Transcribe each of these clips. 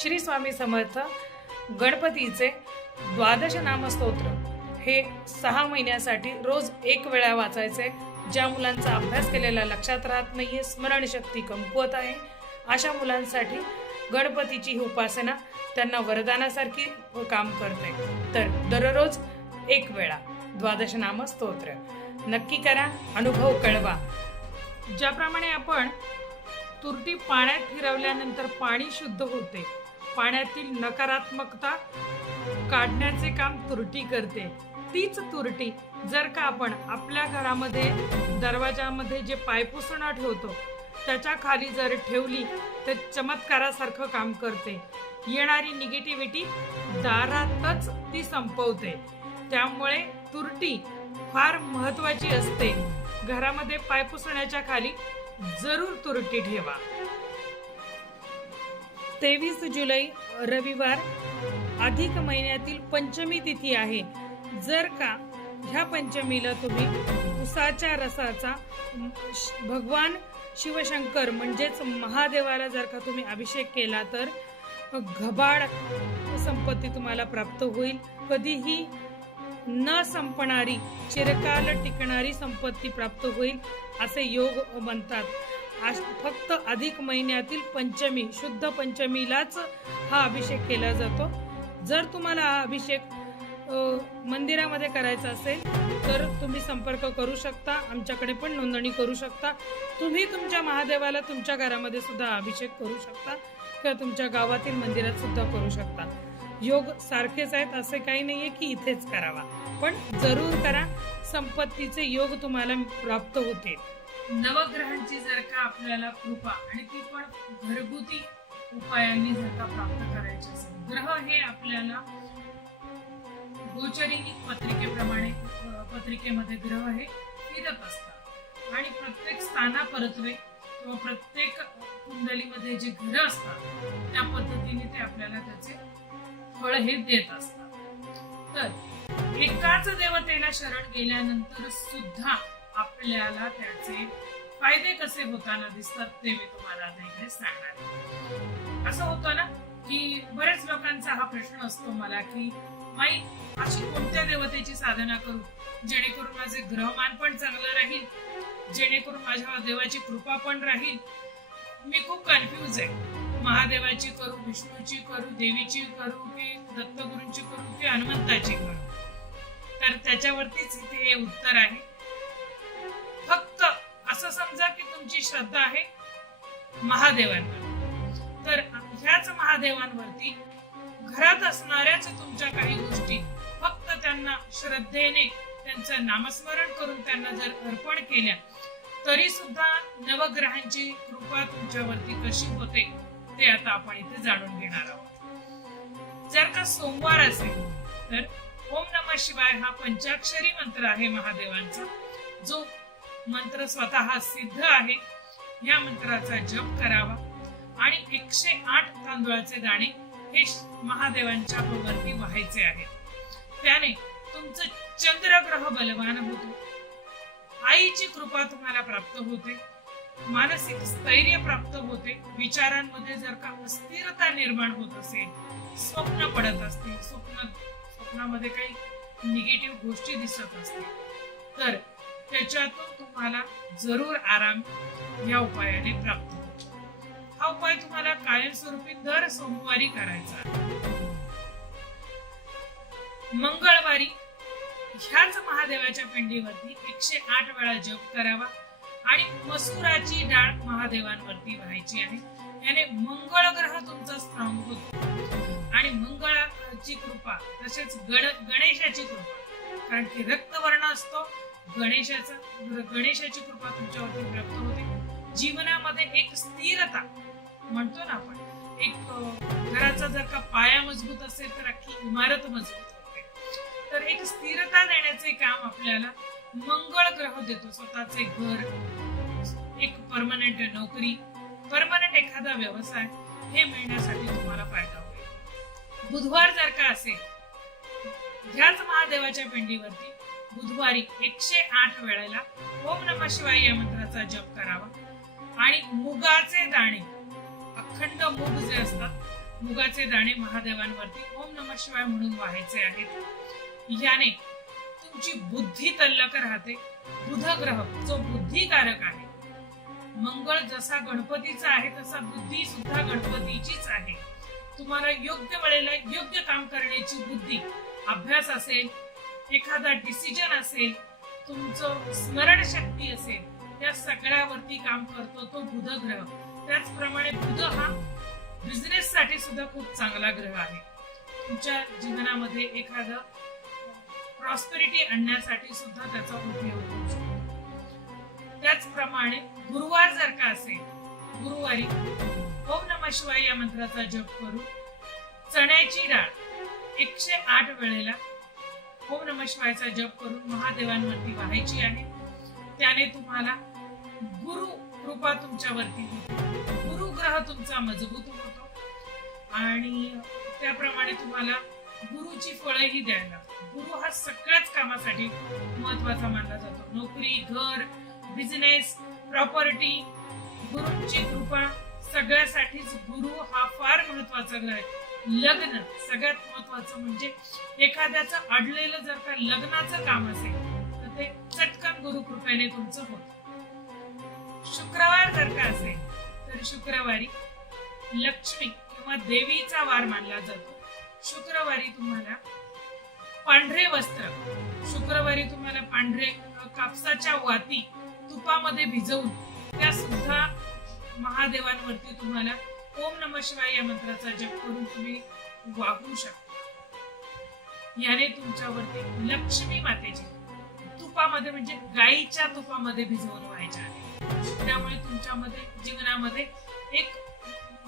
श्री स्वामी समर्थ गणपतीचे द्वादश नामस्तोत्र. हे सहा महिन्यासाठी रोज एक वेळा वाचायचे ज्या मुलांचा अभ्यास केलेला लक्षात राहत नाही आहे स्मरणशक्ती कमकुवत आहे. अशा मुलांसाठी गणपतीची ही उपासना त्यांना वरदानासारखी काम करते. तर दररोज एक वेळा द्वादश नाम स्तोत्र नक्की करा अनुभव कळवा. ज्याप्रमाणे आपण तुरटी पाण्यात फिरवल्यानंतर पाणी शुद्ध होते पाण्यातील नकारात्मकता काढण्याचे काम तुरटी करते. तीच तुरटी जर का आपण आपल्या घरामध्ये दरवाजामध्ये जे पायपुसणा ठेवतो त्याच्याखाली जर ठेवली तर चमत्कारासारखं काम करते. येणारी निगेटिव्हिटी दारातच ती संपवते. त्यामुळे तुरटी फार महत्वाची असते. घरामध्ये पाय पुसण्याच्या खाली जरूर तुरटी ठेवा. तेवीस जुलै रविवार अधिक महिन्यातील पंचमी तिथी आहे. जर का ह्या पंचमीला तुम्ही उसाच्या रसाचा भगवान शिवशंकर म्हणजेच महादेवाला जर का तुम्ही अभिषेक केला तर घबाड संपत्ती तुम्हाला प्राप्त होईल. कधीही न संपणारी चिरकाल टिकणारी संपत्ती प्राप्त होईल असे योग बनतात फक्त अधिक महिन्यातील पंचमी शुद्ध पंचमीलाच हा अभिषेक केला जातो. जर तुम्हाला हा अभिषेक मंदिरामध्ये करायचा असेल तर तुम्ही संपर्क करू शकता. आमच्याकडे पण नोंदणी करू शकता. तुम्ही तुमच्या महादेवाला तुमच्या घरामध्ये सुद्धा अभिषेक करू शकता किंवा तुमच्या गावातील मंदिरात सुद्धा करू शकता. योग सारखेच आहेत असे काही नाही आहे की इथेच करावा. पण जरूर करा संपत्तीचे योग तुम्हाला प्राप्त होते नवग्रहांची जर का आपल्याला कृपा आणि ती पण घरगुती उपायांनी जर का प्राप्त करायची असेल. ग्रह हे आपल्याला गोचरिणी पत्रिकेप्रमाणे पत्रिकेमध्ये ग्रह हे फिरत असतात. आणि प्रत्येक स्थाना परत्वे किंवा प्रत्येक कुंडलीमध्ये जे ग्रह असतात त्या पद्धतीने ते आपल्याला त्याचे फळ हे देत असतात. तर एकाच देवतेला शरण गेल्यानंतर सुद्धा आपल्याला त्याचे फायदे कसे होताना दिसतात ते मी तुम्हाला आता इकडे सांगणार असं होतं ना की बरेच लोकांचा हा प्रश्न असतो मला की माई अशी कोणत्या देवतेची साधना करू जेणेकरून माझे ग्रहमान पण चांगलं राहील? जेणेकरून माझ्या देवाची कृपा पण राहील? मी खूप कन्फ्यूज आहे. महादेवाची करू विष्णूची करू देवीची करू की दत्तगुरूंची करू की हनुमंताची करू? तर त्याच्यावरतीच इथे हे उत्तर आहे. फक्त असं समजा की तुमची श्रद्धा आहे महादेवांवर. तर ह्याच महादेवांवरती घरात असणाऱ्याच तुमच्या काही गोष्टी फक्त त्यांना श्रद्धेने त्यांचं नामस्मरण करून त्यांना जर अर्पण केल्या तरी सुद्धा नवग्रहांची कृपा तुमच्यावरती कशी होते ते आता आपण इथे जाणून घेणार आहोत. जर का सोमवार असेल तर ओम नम शिवाय हा पंचाक्षरी मंत्र आहे महादेवांचा जो मंत्र स्वतः सिद्ध आहे. या मंत्राचा जप करावा. आणि एकशे आठ तांदुळाचे दाणे हे महादेवांच्या भोवरती व्हायचे आहेत त्याने तुमचं चंद्रग्रह बलवान होतो. आईची कृपा तुम्हाला प्राप्त होते. मानसिक स्थैर्य प्राप्त होते. विचारांमध्ये जर का अस्थिरता निर्माण होत असेल स्वप्न पडत असतील स्वप्न स्वप्नामध्ये काही निगेटिव्ह गोष्टी दिसत असतील तर त्याच्यातून तुम्हाला जरूर आराम या उपायाने प्राप्त होतो हा उपाय तुम्हाला कायमस्वरूपी दर सोमवारी करायचा मंगळवारी ह्याच महादेवाच्या पिंडीवरती एकशे आठ वेळा जप करावा आणि मसुराची डाळ महादेवांवरती व्हायची आहे. याने मंगळ ग्रह तुमचा स्ट्रॉंग होतो. आणि मंगळाची कृपा तसेच गण गणेशाची कृपा. कारण की रक्तवर्ण असतो. गणेशाचा गणेशाची कृपा तुमच्यावरती व्यक्त होते. जीवनामध्ये एक स्थिरता म्हणतो ना आपण एक घराचा जर का पाया मजबूत असेल तर अख्खी इमारत मजबूत होते. तर एक स्थिरता देण्याचे काम आपल्याला मंगळ ग्रह देतो. स्वतःचे घर एक परमनंट नोकरी परमनंट एखादा व्यवसाय हे मिळण्यासाठी तुम्हाला फायदा होईल. बुधवार जर का असेल ह्याच महादेवाच्या पिंडीवरती बुधवारी एकशे आठ वेळेला ओम नम शिवाय या मंत्राचा जप करावा. आणि मुगाचे दाणे अखंड मुग जे असतात मुगाचे दाणे महादेवांवरती ओम नम शिवाय म्हणून व्हायचे आहेत. याने तुमची बुद्धी तल्लक राहते. बुध ग्रह जो बुद्धिकारक आहे. मंगळ जसा गणपतीचा आहे तसा बुद्धी सुद्धा गणपतीचीच आहे. तुम्हाला योग्य वेळेला योग्य काम करण्याची बुद्धी अभ्यास असेल एखादा डिसिजन असेल तुमचं स्मरणशक्ती असेल त्या सगळ्यावरती काम करतो तो बुध ग्रह त्याचप्रमाणे बुध हा बिझनेस साठी सुद्धा खूप चांगला ग्रह आहे. तुमच्या जीवनामध्ये एखादं प्रॉस्पेरिटी आणण्यासाठी सुद्धा त्याचा उपयोग होऊ शकतो. त्याचप्रमाणे गुरुवार जर का असेल गुरुवारी ओम नम शिवाय या मंत्राचा जप करून चण्याची डाळ एकशे आठ वेळेला ओम नम शिवायचा जप करून महादेवांवरती वाहायची आहे त्याने तुम्हाला गुरु कृपा तुमच्यावरती गुरु ग्रह तुमचा मजबूत होतो. आणि त्याप्रमाणे तुम्हाला गुरुची फळंही द्यायला गुरु हा सगळ्याच कामासाठी महत्त्वाचा मानला जातो. नोकरी घर बिझनेस प्रॉपर्टी गुरुची कृपा सगळ्यासाठीच गुरु हा फार महत्त्वाचा ग्रह आहे. लग्न. सगळ्यात महत्वाचं म्हणजे एखाद्याचं अडलेलं जर का लग्नाचं काम असेल तर ते चटकन गुरुकृपेने तुमचं होत. शुक्रवार जर का असेल तर शुक्रवारी लक्ष्मी किंवा देवीचा वार मानला जातो. शुक्रवारी तुम्हाला पांढरे वस्त्र शुक्रवारी तुम्हाला पांढरे कापसाच्या वाती तुपामध्ये भिजवून त्या सुद्धा महादेवांवरती तुम्हाला ओम नम शिवाय या मंत्राचा जप करून तुम्ही वागू शकता. याने तुमच्यावरती लक्ष्मी मातेची तुपामध्ये म्हणजे गाईच्या तुपामध्ये भिजवून व्हायच्या. आहे त्यामुळे तुमच्यामध्ये जीवनामध्ये एक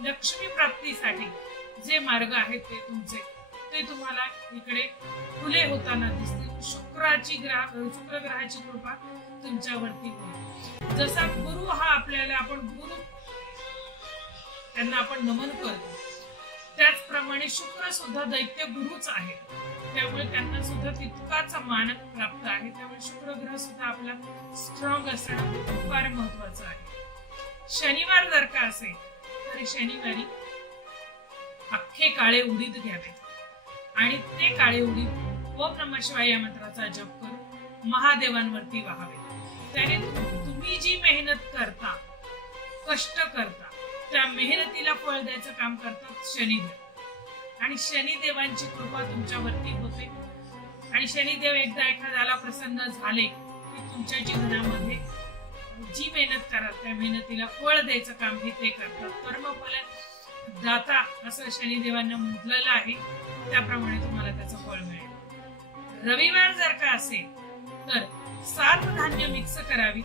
लक्ष्मी प्राप्तीसाठी जे मार्ग आहेत ते तुमचे ते तुम्हाला इकडे खुले होताना दिसतील. शुक्राची ग्रह शुक्र ग्रहाची कृपा तुमच्यावरती होईल. जसा गुरु हा आपल्याला आपण गुरु त्यांना आपण नमन करतो. त्याचप्रमाणे शुक्र सुद्धा दैत्य गुरुच आहे. त्यामुळे त्यांना सुद्धा तितकाच मान प्राप्त आहे. त्यामुळे शुक्र ग्रह सुद्धा आपला स्ट्रॉंग असणं फार महत्वाचं आहे. शनिवार जर का असेल तर शनिवारी अख्खे काळे उडीद घ्यावे. आणि ते काळे उडीद ओम नम शिवाय या मंत्राचा जप करून महादेवांवरती वाहावे. त्याने तुम्ही जी मेहनत करता कष्ट करता त्या मेहनतीला फळ द्यायचं काम करतात शनिदेव. आणि शनिदेवांची कृपा तुमच्यावरती होते. आणि शनिदेव एकदा एखाद्याला प्रसन्न झाले की तुमच्या जीवनामध्ये जी मेहनत करा त्या मेहनतीला फळ द्यायचं काम हे ते करतात. कर्मफल दाता असं शनिदेवांना म्हटलेलं आहे. त्याप्रमाणे तुम्हाला त्याचं फळ मिळेल. रविवार जर का असेल तर सात धान्य मिक्स करावी.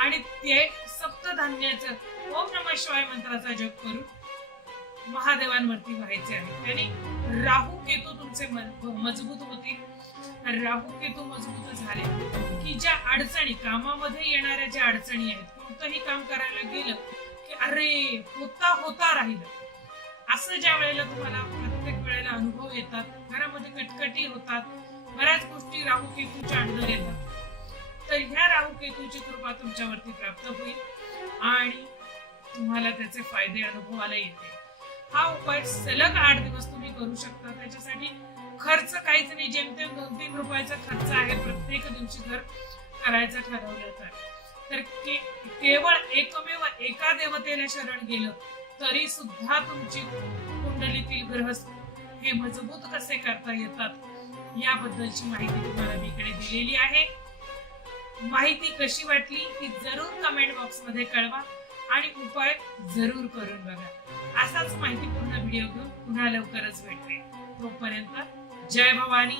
आणि ते सप्तधान्याचं ओम नम शिवाय मंत्राचा जप करून महादेवांवरती व्हायचे आहे. त्याने राहू केतू तुमचे मजबूत होतील. राहू केतू मजबूत झाले की ज्या अडचणी कामामध्ये येणाऱ्या ज्या अडचणी आहेत कोणतंही काम करायला गेलं की अरे होता होता राहिलं. असं ज्या वेळेला तुम्हाला प्रत्येक वेळेला अनुभव येतात घरामध्ये कटकटी होतात बऱ्याच गोष्टी राहू केतूच्या अंडर येतात तर ह्या राहू केतूची कृपा तुमच्यावरती प्राप्त होईल. आणि तुम्हाला त्याचे फायदे अनुभवाला येतील हा उपाय सलग आठ दिवस तुम्ही करू शकता. त्याच्यासाठी खर्च काहीच नाही. जेमतेम दोन तीन रुपयाचा खर्च आहे. प्रत्येक दिवशी जर करायचं ठरवलं तर. तर केवळ एकमेव एका देवतेला शरण गेलं तरी सुद्धा तुमची कुंडलीतील ग्रह हे मजबूत कसे करता येतात? याबद्दलची माहिती तुम्हाला मी इकडे दिलेली आहे. माहिती कशी वाटली ती जरूर कमेंट बॉक्समध्ये कळवा आणि उपाय जरूर करून बघा. असाच माहितीपूर्ण व्हिडिओ घेऊन पुन्हा लवकरच भेटते तोपर्यंत जय भवानी.